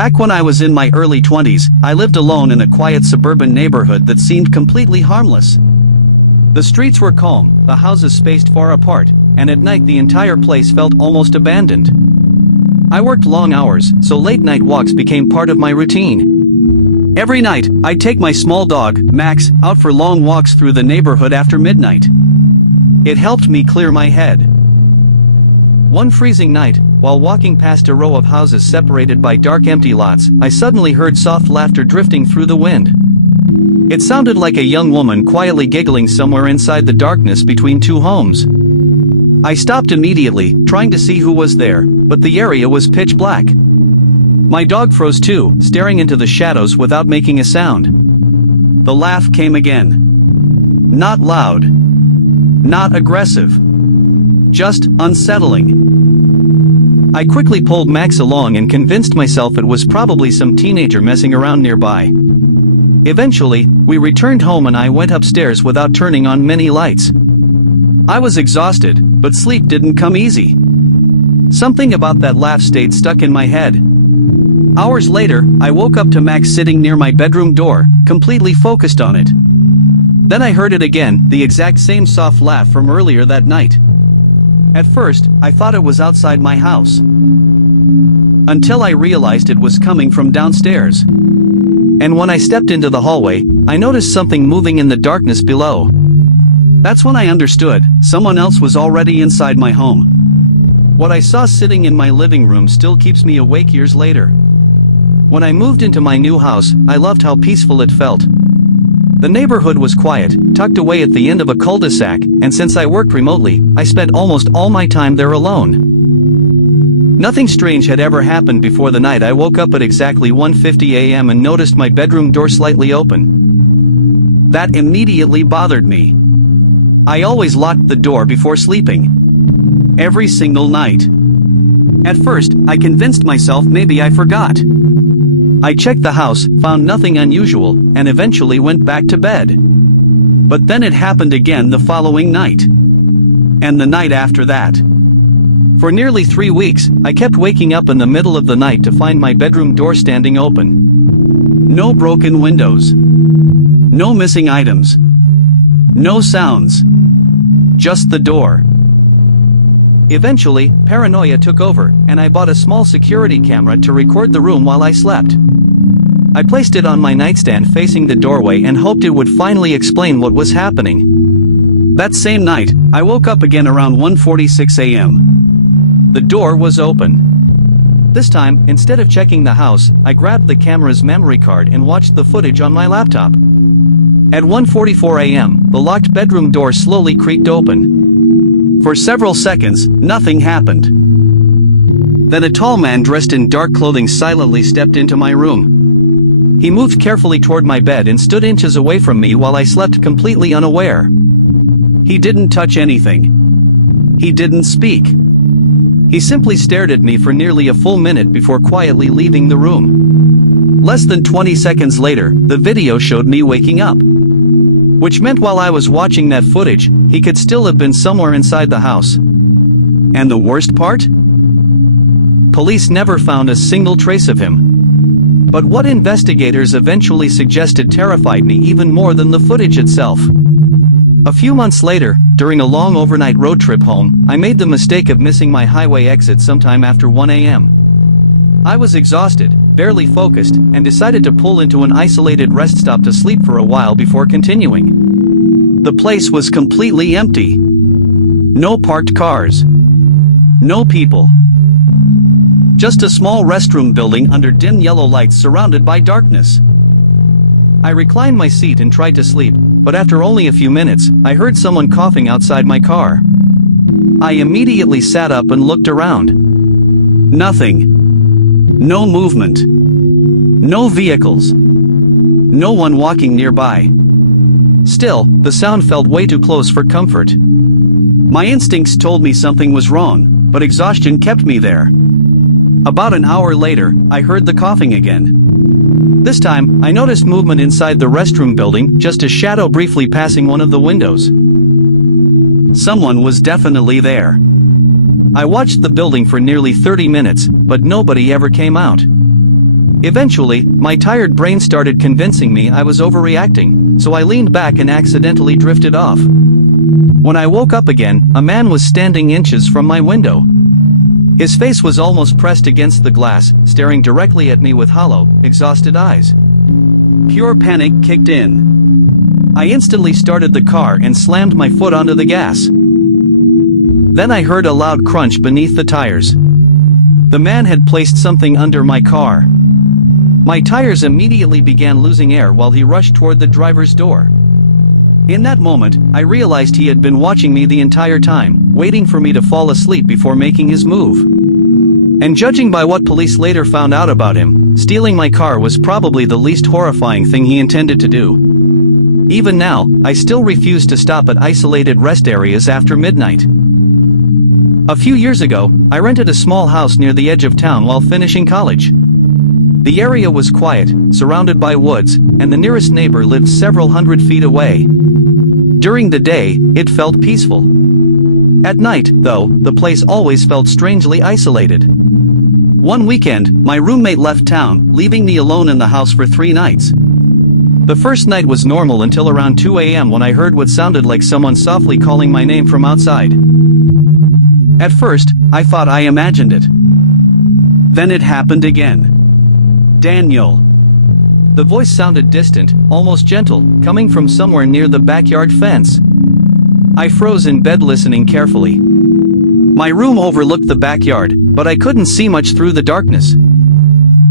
Back when I was in my early 20s, I lived alone in a quiet suburban neighborhood that seemed completely harmless. The streets were calm, the houses spaced far apart, and at night the entire place felt almost abandoned. I worked long hours, so late-night walks became part of my routine. Every night, I'd take my small dog, Max, out for long walks through the neighborhood after midnight. It helped me clear my head. One freezing night, while walking past a row of houses separated by dark empty lots, I suddenly heard soft laughter drifting through the wind. It sounded like a young woman quietly giggling somewhere inside the darkness between two homes. I stopped immediately, trying to see who was there, but the area was pitch black. My dog froze too, staring into the shadows without making a sound. The laugh came again. Not loud. Not aggressive. Just unsettling. I quickly pulled Max along and convinced myself it was probably some teenager messing around nearby. Eventually, we returned home and I went upstairs without turning on many lights. I was exhausted, but sleep didn't come easy. Something about that laugh stayed stuck in my head. Hours later, I woke up to Max sitting near my bedroom door, completely focused on it. Then I heard it again, the exact same soft laugh from earlier that night. At first, I thought it was outside my house. Until I realized it was coming from downstairs. And when I stepped into the hallway, I noticed something moving in the darkness below. That's when I understood, someone else was already inside my home. What I saw sitting in my living room still keeps me awake years later. When I moved into my new house, I loved how peaceful it felt. The neighborhood was quiet, tucked away at the end of a cul-de-sac, and since I worked remotely, I spent almost all my time there alone. Nothing strange had ever happened before the night I woke up at exactly 1:50 a.m. and noticed my bedroom door slightly open. That immediately bothered me. I always locked the door before sleeping. Every single night. At first, I convinced myself maybe I forgot. I checked the house, found nothing unusual, and eventually went back to bed. But then it happened again the following night. And the night after that. For nearly 3 weeks, I kept waking up in the middle of the night to find my bedroom door standing open. No broken windows. No missing items. No sounds. Just the door. Eventually, paranoia took over, and I bought a small security camera to record the room while I slept. I placed it on my nightstand facing the doorway and hoped it would finally explain what was happening. That same night, I woke up again around 1:46 a.m. The door was open. This time, instead of checking the house, I grabbed the camera's memory card and watched the footage on my laptop. At 1:44 a.m., the locked bedroom door slowly creaked open. For several seconds, nothing happened. Then a tall man dressed in dark clothing silently stepped into my room. He moved carefully toward my bed and stood inches away from me while I slept completely unaware. He didn't touch anything. He didn't speak. He simply stared at me for nearly a full minute before quietly leaving the room. Less than 20 seconds later, the video showed me waking up. Which meant while I was watching that footage, he could still have been somewhere inside the house. And the worst part? Police never found a single trace of him. But what investigators eventually suggested terrified me even more than the footage itself. A few months later, during a long overnight road trip home, I made the mistake of missing my highway exit sometime after 1 a.m. I was exhausted, barely focused, and decided to pull into an isolated rest stop to sleep for a while before continuing. The place was completely empty. No parked cars. No people. Just a small restroom building under dim yellow lights surrounded by darkness. I reclined my seat and tried to sleep, but after only a few minutes, I heard someone coughing outside my car. I immediately sat up and looked around. Nothing. No movement. No vehicles. No one walking nearby. Still, the sound felt way too close for comfort. My instincts told me something was wrong, but exhaustion kept me there. About an hour later, I heard the coughing again. This time, I noticed movement inside the restroom building, just a shadow briefly passing one of the windows. Someone was definitely there. I watched the building for nearly 30 minutes, but nobody ever came out. Eventually, my tired brain started convincing me I was overreacting, so I leaned back and accidentally drifted off. When I woke up again, a man was standing inches from my window. His face was almost pressed against the glass, staring directly at me with hollow, exhausted eyes. Pure panic kicked in. I instantly started the car and slammed my foot onto the gas. Then I heard a loud crunch beneath the tires. The man had placed something under my car. My tires immediately began losing air while he rushed toward the driver's door. In that moment, I realized he had been watching me the entire time, waiting for me to fall asleep before making his move. And judging by what police later found out about him, stealing my car was probably the least horrifying thing he intended to do. Even now, I still refuse to stop at isolated rest areas after midnight. A few years ago, I rented a small house near the edge of town while finishing college. The area was quiet, surrounded by woods, and the nearest neighbor lived several hundred feet away. During the day, it felt peaceful. At night, though, the place always felt strangely isolated. One weekend, my roommate left town, leaving me alone in the house for 3 nights. The first night was normal until around 2 a.m. when I heard what sounded like someone softly calling my name from outside. At first, I thought I imagined it. Then it happened again. Daniel. The voice sounded distant, almost gentle, coming from somewhere near the backyard fence. I froze in bed listening carefully. My room overlooked the backyard, but I couldn't see much through the darkness.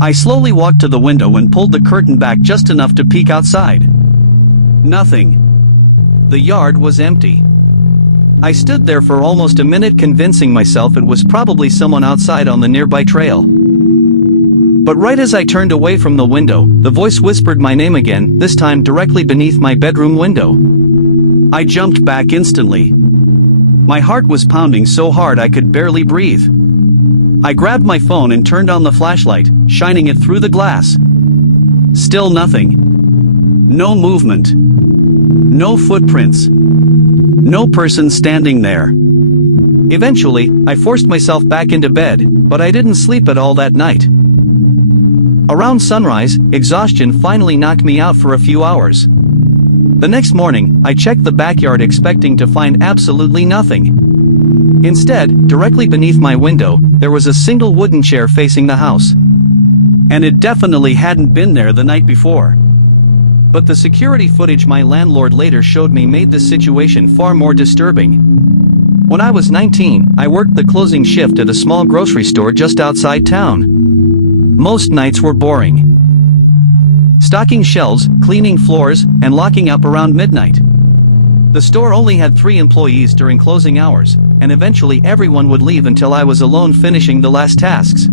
I slowly walked to the window and pulled the curtain back just enough to peek outside. Nothing. The yard was empty. I stood there for almost a minute convincing myself it was probably someone outside on the nearby trail. But right as I turned away from the window, the voice whispered my name again, this time directly beneath my bedroom window. I jumped back instantly. My heart was pounding so hard I could barely breathe. I grabbed my phone and turned on the flashlight, shining it through the glass. Still nothing. No movement. No footprints. No person standing there. Eventually, I forced myself back into bed, but I didn't sleep at all that night. Around sunrise, exhaustion finally knocked me out for a few hours. The next morning, I checked the backyard expecting to find absolutely nothing. Instead, directly beneath my window, there was a single wooden chair facing the house. And it definitely hadn't been there the night before. But the security footage my landlord later showed me made this situation far more disturbing. When I was 19, I worked the closing shift at a small grocery store just outside town. Most nights were boring. Stocking shelves, cleaning floors, and locking up around midnight. The store only had 3 employees during closing hours, and eventually everyone would leave until I was alone finishing the last tasks.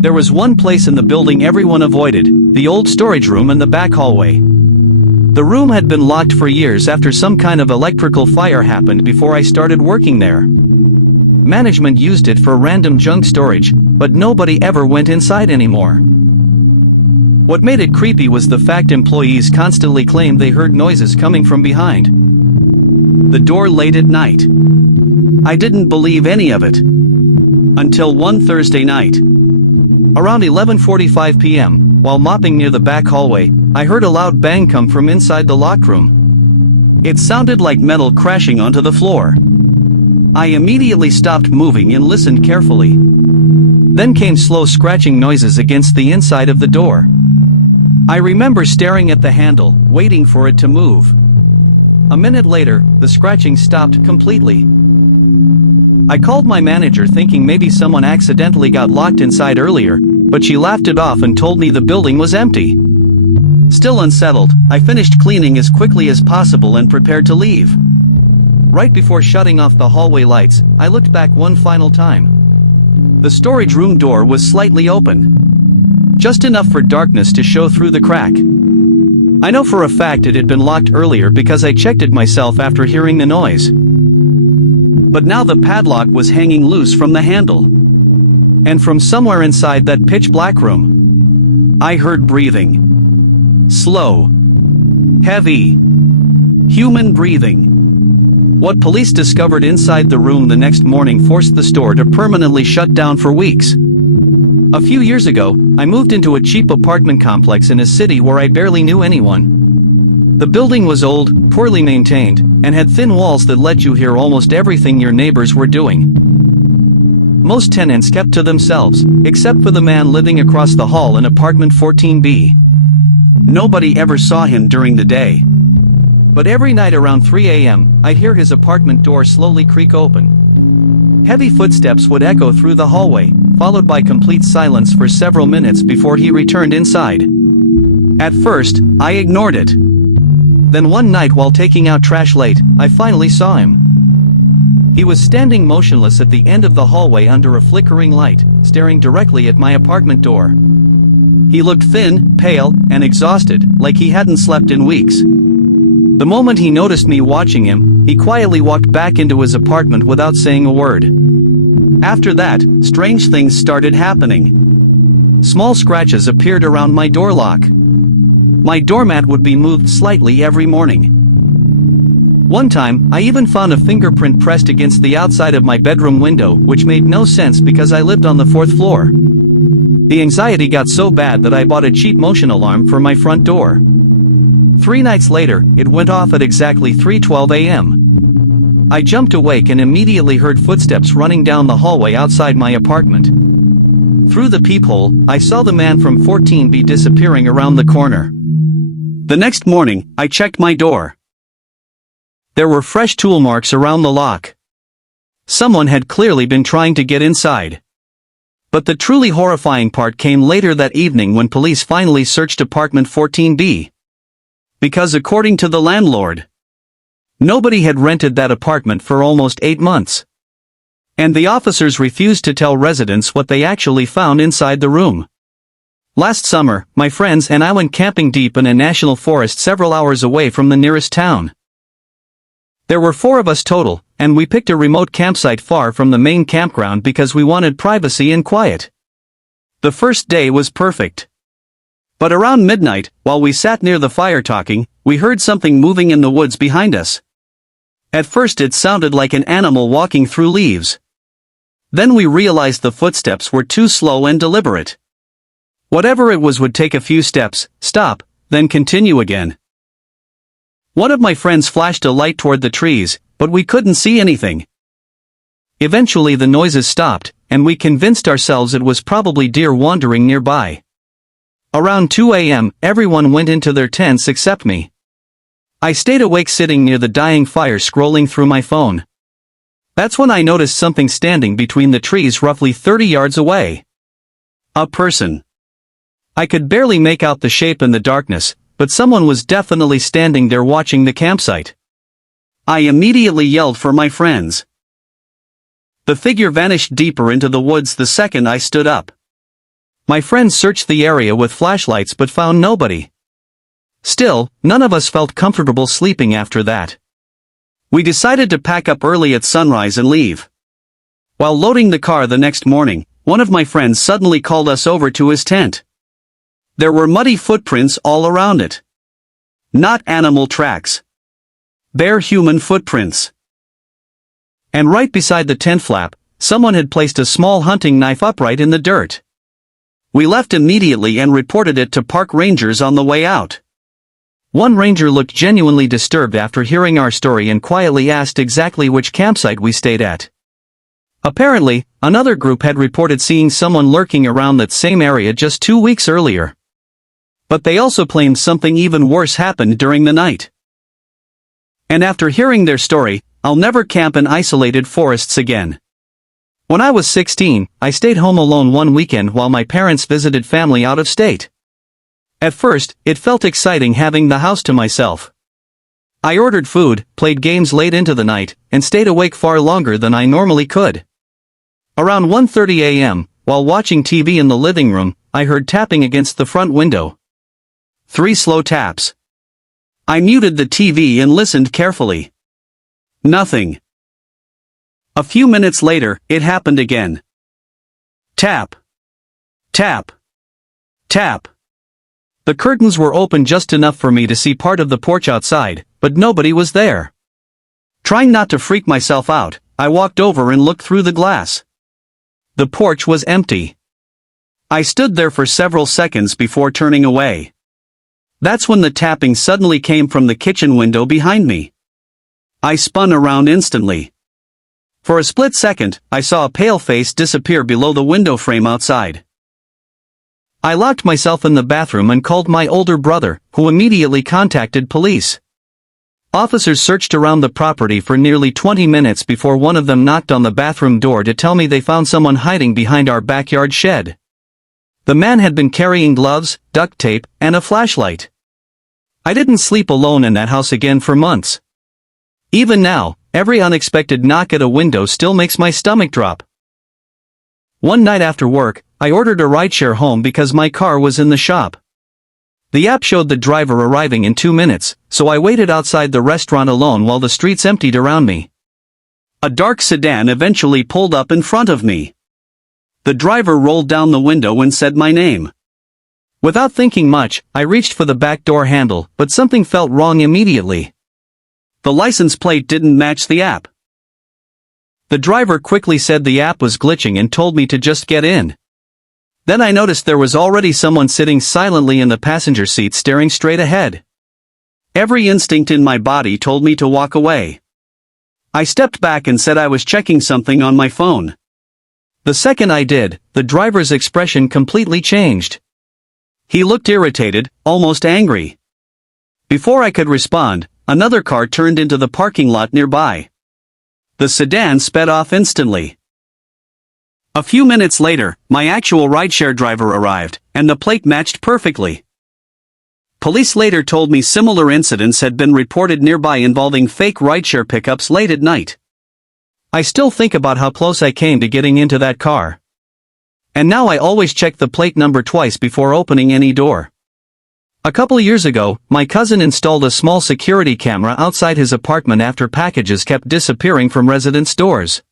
There was one place in the building everyone avoided, the old storage room in the back hallway. The room had been locked for years after some kind of electrical fire happened before I started working there. Management used it for random junk storage, but nobody ever went inside anymore. What made it creepy was the fact employees constantly claimed they heard noises coming from behind the door late at night. I didn't believe any of it. Until one Thursday night. Around 11:45 p.m., while mopping near the back hallway, I heard a loud bang come from inside the locked room. It sounded like metal crashing onto the floor. I immediately stopped moving and listened carefully. Then came slow scratching noises against the inside of the door. I remember staring at the handle, waiting for it to move. A minute later, the scratching stopped completely. I called my manager thinking maybe someone accidentally got locked inside earlier, but she laughed it off and told me the building was empty. Still unsettled, I finished cleaning as quickly as possible and prepared to leave. Right before shutting off the hallway lights, I looked back one final time. The storage room door was slightly open. Just enough for darkness to show through the crack. I know for a fact it had been locked earlier because I checked it myself after hearing the noise. But now the padlock was hanging loose from the handle. And from somewhere inside that pitch-black room, I heard breathing. Slow. Heavy. Human breathing. What police discovered inside the room the next morning forced the store to permanently shut down for weeks. A few years ago, I moved into a cheap apartment complex in a city where I barely knew anyone. The building was old, poorly maintained, and had thin walls that let you hear almost everything your neighbors were doing. Most tenants kept to themselves, except for the man living across the hall in apartment 14B. Nobody ever saw him during the day. But every night around 3 a.m., I'd hear his apartment door slowly creak open. Heavy footsteps would echo through the hallway, followed by complete silence for several minutes before he returned inside. At first, I ignored it. Then one night while taking out trash late, I finally saw him. He was standing motionless at the end of the hallway under a flickering light, staring directly at my apartment door. He looked thin, pale, and exhausted, like he hadn't slept in weeks. The moment he noticed me watching him, he quietly walked back into his apartment without saying a word. After that, strange things started happening. Small scratches appeared around my door lock. My doormat would be moved slightly every morning. One time, I even found a fingerprint pressed against the outside of my bedroom window, which made no sense because I lived on the 4th floor. The anxiety got so bad that I bought a cheap motion alarm for my front door. 3 nights later, it went off at exactly 3:12 a.m. I jumped awake and immediately heard footsteps running down the hallway outside my apartment. Through the peephole, I saw the man from 14B disappearing around the corner. The next morning, I checked my door. There were fresh tool marks around the lock. Someone had clearly been trying to get inside. But the truly horrifying part came later that evening when police finally searched apartment 14B. Because according to the landlord, nobody had rented that apartment for almost 8 months. And the officers refused to tell residents what they actually found inside the room. Last summer, my friends and I went camping deep in a national forest several hours away from the nearest town. There were 4 of us total, and we picked a remote campsite far from the main campground because we wanted privacy and quiet. The first day was perfect. But around midnight, while we sat near the fire talking, we heard something moving in the woods behind us. At first it sounded like an animal walking through leaves. Then we realized the footsteps were too slow and deliberate. Whatever it was would take a few steps, stop, then continue again. One of my friends flashed a light toward the trees, but we couldn't see anything. Eventually the noises stopped, and we convinced ourselves it was probably deer wandering nearby. Around 2 a.m., everyone went into their tents except me. I stayed awake sitting near the dying fire scrolling through my phone. That's when I noticed something standing between the trees roughly 30 yards away. A person. I could barely make out the shape in the darkness, but someone was definitely standing there watching the campsite. I immediately yelled for my friends. The figure vanished deeper into the woods the second I stood up. My friends searched the area with flashlights but found nobody. Still, none of us felt comfortable sleeping after that. We decided to pack up early at sunrise and leave. While loading the car the next morning, one of my friends suddenly called us over to his tent. There were muddy footprints all around it. Not animal tracks. Bare human footprints. And right beside the tent flap, someone had placed a small hunting knife upright in the dirt. We left immediately and reported it to park rangers on the way out. One ranger looked genuinely disturbed after hearing our story and quietly asked exactly which campsite we stayed at. Apparently, another group had reported seeing someone lurking around that same area just 2 weeks earlier. But they also claimed something even worse happened during the night. And after hearing their story, I'll never camp in isolated forests again. When I was 16, I stayed home alone one weekend while my parents visited family out of state. At first, it felt exciting having the house to myself. I ordered food, played games late into the night, and stayed awake far longer than I normally could. Around 1:30 a.m., while watching TV in the living room, I heard tapping against the front window. 3 slow taps. I muted the TV and listened carefully. Nothing. A few minutes later, it happened again. Tap. Tap. Tap. The curtains were open just enough for me to see part of the porch outside, but nobody was there. Trying not to freak myself out, I walked over and looked through the glass. The porch was empty. I stood there for several seconds before turning away. That's when the tapping suddenly came from the kitchen window behind me. I spun around instantly. For a split second, I saw a pale face disappear below the window frame outside. I locked myself in the bathroom and called my older brother, who immediately contacted police. Officers searched around the property for nearly 20 minutes before one of them knocked on the bathroom door to tell me they found someone hiding behind our backyard shed. The man had been carrying gloves, duct tape, and a flashlight. I didn't sleep alone in that house again for months. Even now, every unexpected knock at a window still makes my stomach drop. One night after work, I ordered a rideshare home because my car was in the shop. The app showed the driver arriving in 2 minutes, so I waited outside the restaurant alone while the streets emptied around me. A dark sedan eventually pulled up in front of me. The driver rolled down the window and said my name. Without thinking much, I reached for the back door handle, but something felt wrong immediately. The license plate didn't match the app. The driver quickly said the app was glitching and told me to just get in. Then I noticed there was already someone sitting silently in the passenger seat staring straight ahead. Every instinct in my body told me to walk away. I stepped back and said I was checking something on my phone. The second I did, the driver's expression completely changed. He looked irritated, almost angry. Before I could respond, another car turned into the parking lot nearby. The sedan sped off instantly. A few minutes later, my actual rideshare driver arrived, and the plate matched perfectly. Police later told me similar incidents had been reported nearby involving fake rideshare pickups late at night. I still think about how close I came to getting into that car. And now I always check the plate number twice before opening any door. A couple years ago, my cousin installed a small security camera outside his apartment after packages kept disappearing from residents' doors.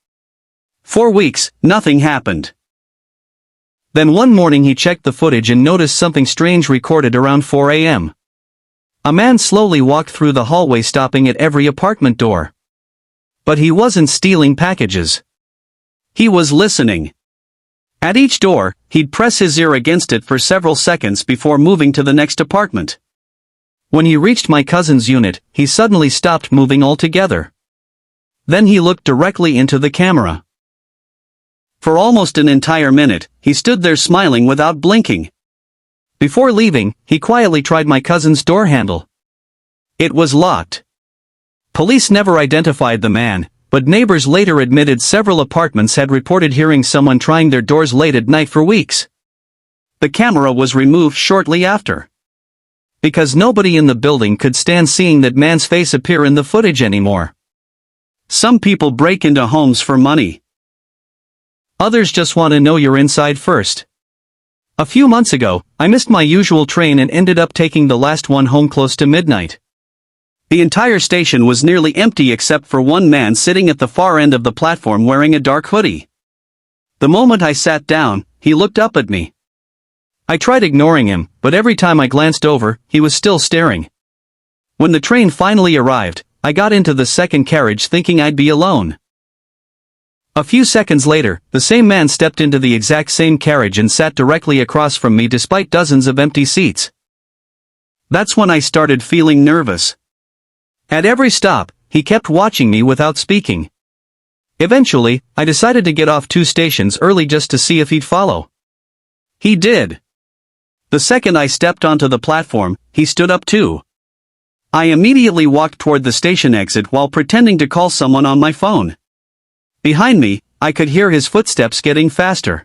4 weeks, nothing happened. Then one morning he checked the footage and noticed something strange recorded around 4 a.m. A man slowly walked through the hallway stopping at every apartment door. But he wasn't stealing packages. He was listening. At each door, he'd press his ear against it for several seconds before moving to the next apartment. When he reached my cousin's unit, he suddenly stopped moving altogether. Then he looked directly into the camera. For almost an entire minute, he stood there smiling without blinking. Before leaving, he quietly tried my cousin's door handle. It was locked. Police never identified the man, but neighbors later admitted several apartments had reported hearing someone trying their doors late at night for weeks. The camera was removed shortly after. Because nobody in the building could stand seeing that man's face appear in the footage anymore. Some people break into homes for money. Others just want to know you're inside first. A few months ago, I missed my usual train and ended up taking the last one home close to midnight. The entire station was nearly empty except for one man sitting at the far end of the platform wearing a dark hoodie. The moment I sat down, he looked up at me. I tried ignoring him, but every time I glanced over, he was still staring. When the train finally arrived, I got into the second carriage thinking I'd be alone. A few seconds later, the same man stepped into the exact same carriage and sat directly across from me despite dozens of empty seats. That's when I started feeling nervous. At every stop, he kept watching me without speaking. Eventually, I decided to get off 2 stations early just to see if he'd follow. He did. The second I stepped onto the platform, he stood up too. I immediately walked toward the station exit while pretending to call someone on my phone. Behind me, I could hear his footsteps getting faster.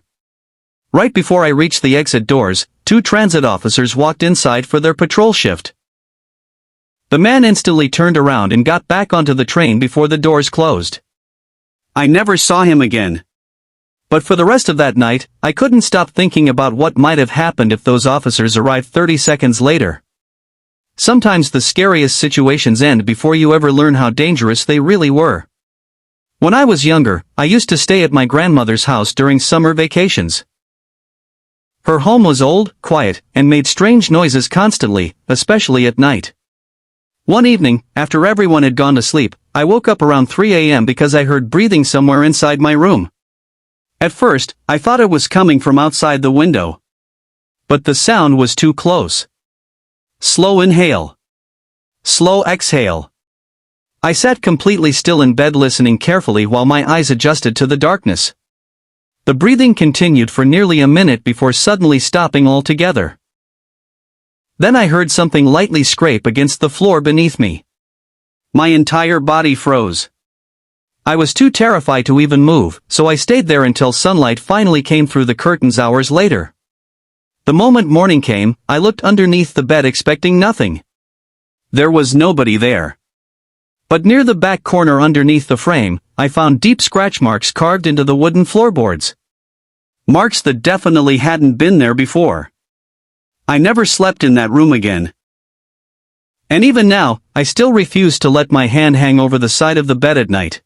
Right before I reached the exit doors, 2 transit officers walked inside for their patrol shift. The man instantly turned around and got back onto the train before the doors closed. I never saw him again. But for the rest of that night, I couldn't stop thinking about what might have happened if those officers arrived 30 seconds later. Sometimes the scariest situations end before you ever learn how dangerous they really were. When I was younger, I used to stay at my grandmother's house during summer vacations. Her home was old, quiet, and made strange noises constantly, especially at night. One evening, after everyone had gone to sleep, I woke up around 3 a.m. because I heard breathing somewhere inside my room. At first, I thought it was coming from outside the window. But the sound was too close. Slow inhale. Slow exhale. I sat completely still in bed listening carefully while my eyes adjusted to the darkness. The breathing continued for nearly a minute before suddenly stopping altogether. Then I heard something lightly scrape against the floor beneath me. My entire body froze. I was too terrified to even move, so I stayed there until sunlight finally came through the curtains hours later. The moment morning came, I looked underneath the bed expecting nothing. There was nobody there. But near the back corner underneath the frame, I found deep scratch marks carved into the wooden floorboards. Marks that definitely hadn't been there before. I never slept in that room again. And even now, I still refuse to let my hand hang over the side of the bed at night.